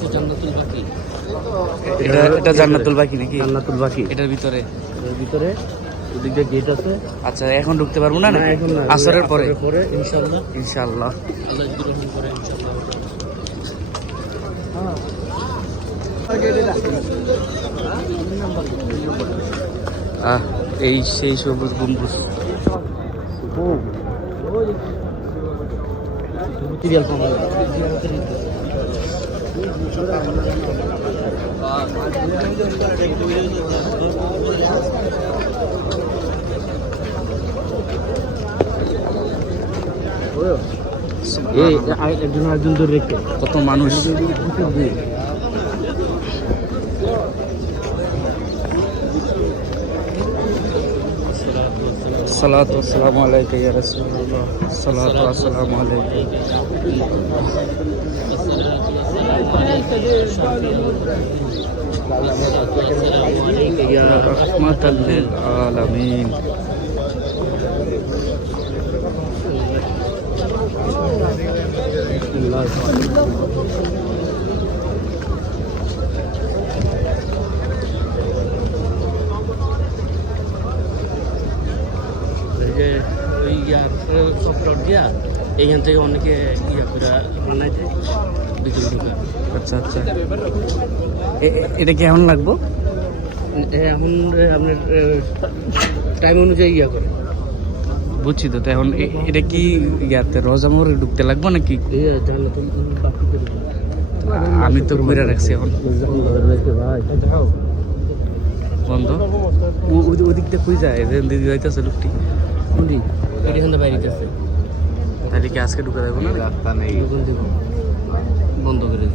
এটা জান্নাতুল বাকি এটা জান্নাতুল বাকি নাকি? জান্নাতুল বাকি। এটার ভিতরে? এর ভিতরে দিয়ে গেট আছে। আচ্ছা এখন ঢুকতে পারব না না এখন না আসরের পরে? পরে ইনশাআল্লাহ ইনশাআল্লাহ আল্লাহ যদি করে ইনশাআল্লাহ আহ এই সেই সবুজ গম্বুজ। সিরিয়াল একজন আরেকজন কত মানুষ? السلام علیکم یا رسول اللہ السلام والسلام علیکم یا رحمت للعالمین اللہ যে ওই ইয়ার সফটওয়্যার দিয়া এইখান থেকে অনেকে ইয়া করে বানাই দেয় ভিতরে ঢুকা আচ্ছা আচ্ছা। এটা কেমন লাগবো? এখন আপনার টাইম অনুযায়ী ইয়া করে। বুঝছি তো এখন এটা কি ইয়াতে রোজামোরে ঢুকতে লাগবো নাকি? আমি তো ঘুরে রাখছি এখন। ভাই বন্ধ। ও- ওই- ওদিক দিয়ে খুঁজে যায় দিদি যাইতেছে লোকটি। খুলি এখান থেকে বাইরে আছে তাহলে কি আজকে ঢুকে দেবো না রাস্তা নেই। বন্ধ করে